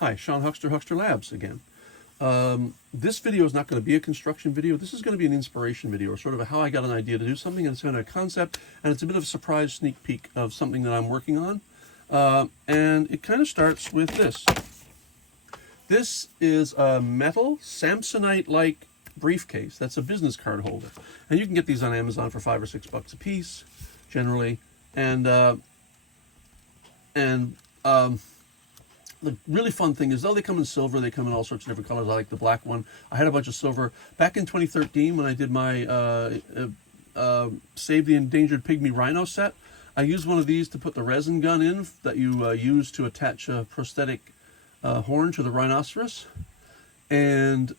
Hi, Sean Huxter, Huxter Labs again. This video is not going to be a construction video. This is going to be an inspiration video, or sort of how I got an idea to do something, and it's kind of a concept, and it's a bit of a surprise sneak peek of something that I'm working on. And it kind of starts with this. This is a metal Samsonite-like briefcase. That's a business card holder. And you can get these on Amazon for $5 or $6 a piece, generally. And the really fun thing is, though they come in silver, they come in all sorts of different colors. I like the black one. I had a bunch of silver. Back in 2013, when I did my Save the Endangered Pygmy Rhino set, I used one of these to put the resin gun in that you use to attach a prosthetic horn to the rhinoceros. And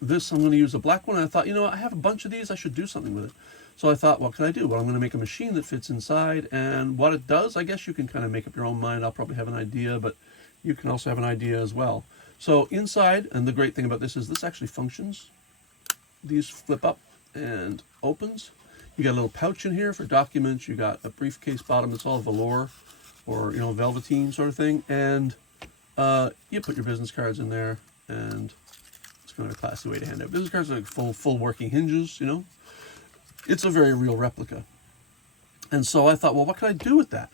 this, I'm going to use a black one. And I thought, you know, I have a bunch of these. I should do something with it. So I thought, what can I do? Well, I'm going to make a machine that fits inside, and what it does, I guess you can kind of make up your own mind. I'll probably have an idea, but you can also have an idea as well. So inside, and the great thing about this is this actually functions. These flip up and opens. You got a little pouch in here for documents. You got a briefcase bottom that's all velour, or, you know, velveteen sort of thing, and you put your business cards in there, and it's kind of a classy way to hand out business cards. Like full working hinges, you know. It's a very real replica. And so I thought, well, what can I do with that?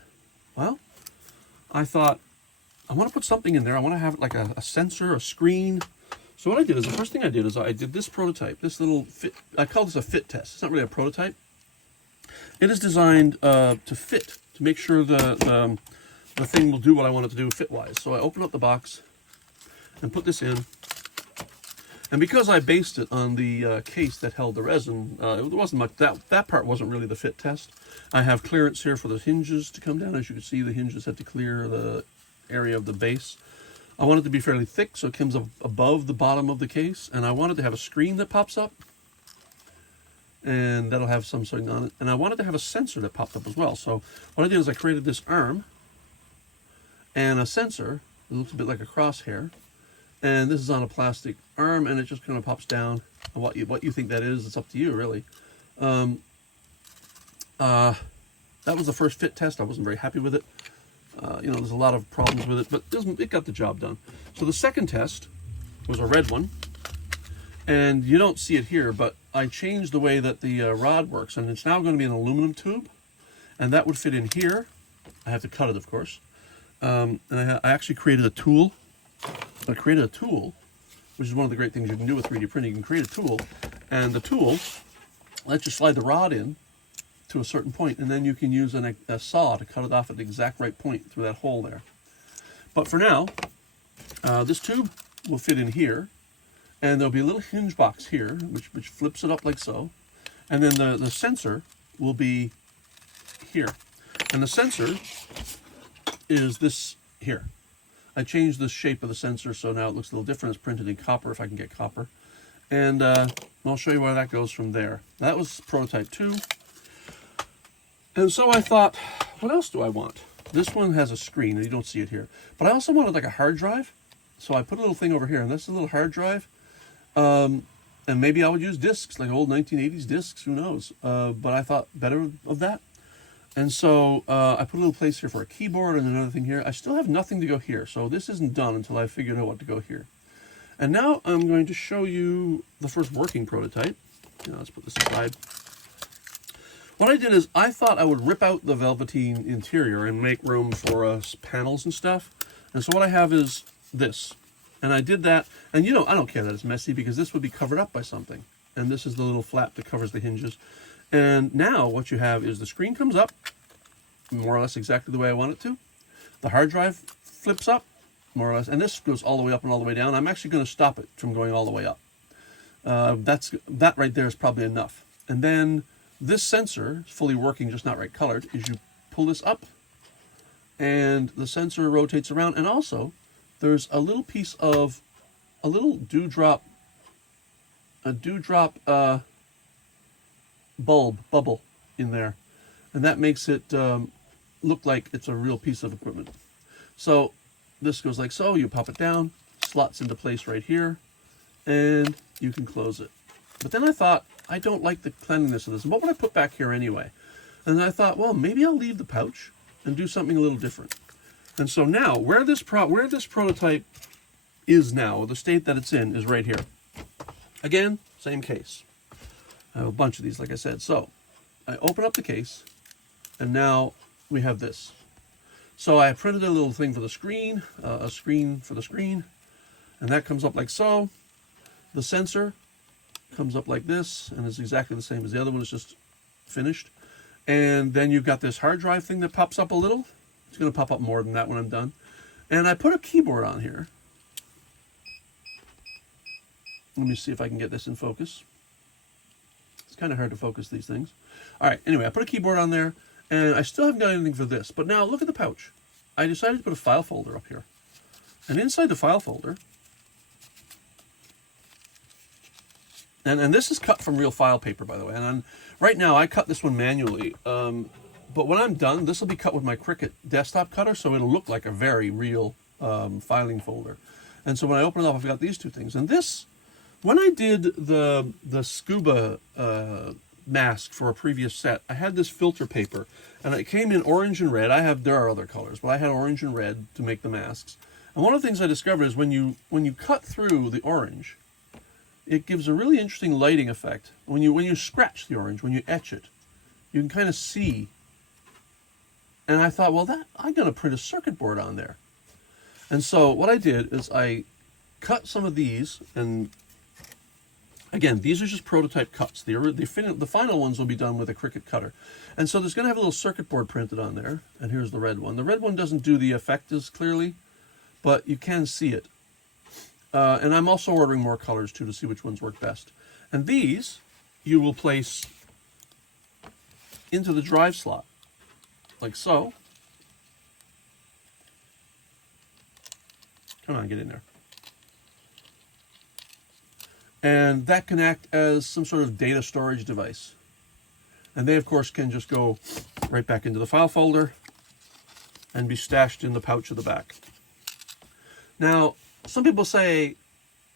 Well, I thought, I want to put something in there. I want to have like a sensor, a screen. So what I did is, the first thing I did is I did this prototype, this little fit. I call this a fit test. It's not really a prototype. It is designed to fit, to make sure the thing will do what I want it to do fit-wise. So I opened up the box and put this in. And because I based it on the case that held the resin, there wasn't much, that part wasn't really the fit test. I have clearance here for the hinges to come down. As you can see, the hinges had to clear the area of the base. I want it to be fairly thick, so it comes above the bottom of the case. And I wanted to have a screen that pops up, and that'll have something on it. And I wanted to have a sensor that popped up as well. So what I did is I created this arm and a sensor. It looks a bit like a crosshair. And this is on a plastic arm, and it just kind of pops down. And what you think that is, it's up to you, really. That was the first fit test. I wasn't very happy with it. You know, there's a lot of problems with it, but it got the job done. So the second test was a red one, and you don't see it here, but I changed the way that the rod works, and it's now going to be an aluminum tube, and that would fit in here. I have to cut it, of course. And I actually created a tool. I created a tool, which is one of the great things you can do with 3D printing. You can create a tool, and the tool lets you slide the rod in to a certain point, and then you can use a saw to cut it off at the exact right point through that hole there. But for now, this tube will fit in here, and there'll be a little hinge box here, which flips it up like so, and then the sensor will be here. And the sensor is this here. I changed the shape of the sensor, so now it looks a little different. It's printed in copper, if I can get copper. And I'll show you where that goes from there. That was prototype 2. And so I thought, what else do I want? This one has a screen, and you don't see it here. But I also wanted like a hard drive. So I put a little thing over here, and that's a little hard drive. And maybe I would use discs, like old 1980s discs, who knows. But I thought better of that. And so I put a little place here for a keyboard and another thing here. I still have nothing to go here, so this isn't done until I figured out what to go here. And now I'm going to show you the first working prototype. Let's put this aside. What I did is I thought I would rip out the velveteen interior and make room for panels and stuff. And so what I have is this. And I did that, and you know, I don't care that it's messy because this would be covered up by something. And this is the little flap that covers the hinges. And now what you have is the screen comes up, more or less exactly the way I want it to. The hard drive flips up, more or less, and this goes all the way up and all the way down. I'm actually going to stop it from going all the way up. That right there is probably enough. And then this sensor, fully working, just not right colored, is you pull this up, and the sensor rotates around. And also, there's a little piece of, a little dewdrop bubble in there, and that makes it look like it's a real piece of equipment. So this goes like so. You pop it down, slots into place right here, and you can close it. But then I thought, I don't like the cleanliness of this. What would I put back here anyway? And I thought, well, maybe I'll leave the pouch and do something a little different. And so now, where this prototype is now, the state that it's in, is right here. Again, same case. I have a bunch of these, like I said. So I open up the case, and now we have this. So I printed a little thing for the screen, a screen for the screen, and that comes up like so. The sensor comes up like this, and it's exactly the same as the other one. It's just finished. And then you've got this hard drive thing that pops up a little. It's going to pop up more than that when I'm done. And I put a keyboard on here. Let me see if I can get this in focus. It's kind of hard to focus these things. All right, anyway, I put a keyboard on there, and I still haven't got anything for this. But now look at the pouch. I decided to put a file folder up here. And inside the file folder, and this is cut from real file paper, by the way. And right now, I cut this one manually. But when I'm done, this will be cut with my Cricut desktop cutter, so it'll look like a very real filing folder. And so when I open it up, I've got these two things. And this, when I did the scuba mask for a previous set, I had this filter paper, and it came in orange and red. There are other colors, but I had orange and red to make the masks. And one of the things I discovered is when you cut through the orange, it gives a really interesting lighting effect. When you scratch the orange, when you etch it, you can kind of see. And I thought, well, I'm going to print a circuit board on there. And so what I did is I cut some of these, and again, these are just prototype cuts. The final ones will be done with a Cricut cutter. And so there's going to have a little circuit board printed on there. And here's the red one. The red one doesn't do the effect as clearly, but you can see it. And I'm also ordering more colors, too, to see which ones work best. And these you will place into the drive slot, like so. Come on, get in there. And that can act as some sort of data storage device. And they, of course, can just go right back into the file folder and be stashed in the pouch at the back. Now, some people say,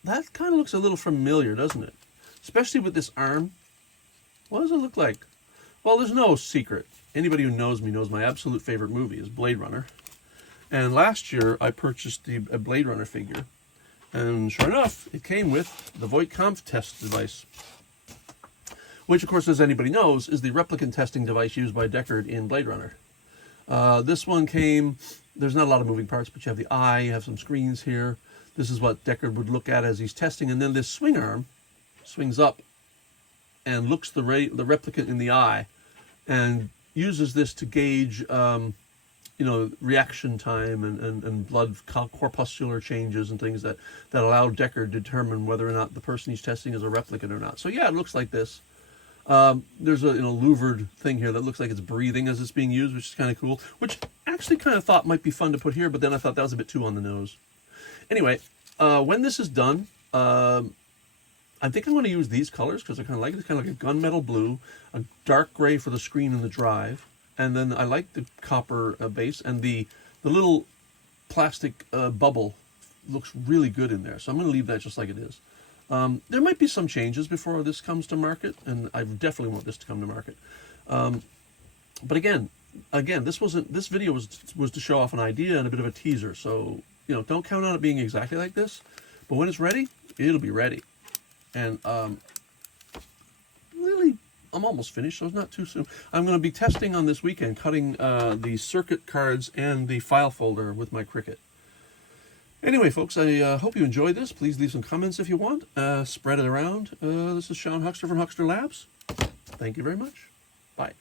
that kind of looks a little familiar, doesn't it? Especially with this arm. What does it look like? Well, there's no secret. Anybody who knows me knows my absolute favorite movie is Blade Runner. And last year, I purchased a Blade Runner figure. And sure enough, it came with the Voight-Kampff test device. Which, of course, as anybody knows, is the replicant testing device used by Deckard in Blade Runner. This one came, there's not a lot of moving parts, but you have the eye, you have some screens here. This is what Deckard would look at as he's testing. And then this swing arm swings up and looks the replicant in the eye and uses this to gauge reaction time and blood corpuscular changes and things that allow Deckard to determine whether or not the person he's testing is a replicant or not. So yeah, it looks like this. There's a louvered thing here that looks like it's breathing as it's being used, which is kind of cool, which actually kind of thought might be fun to put here, but then I thought that was a bit too on the nose. Anyway, when this is done, I think I'm going to use these colors because I kind of like it. It's kind of like a gunmetal blue, a dark gray for the screen and the drive, and then I like the copper base, and the little plastic bubble looks really good in there. So I'm going to leave that just like it is. There might be some changes before this comes to market, and I definitely want this to come to market. But again, this video was to show off an idea and a bit of a teaser. So don't count on it being exactly like this. But when it's ready, it'll be ready. And really, I'm almost finished, so it's not too soon. I'm going to be testing on this weekend, cutting the circuit cards and the file folder with my Cricut. Anyway, folks, I hope you enjoyed this. Please leave some comments if you want. Spread it around. This is Sean Huxter from Huxter Labs. Thank you very much. Bye.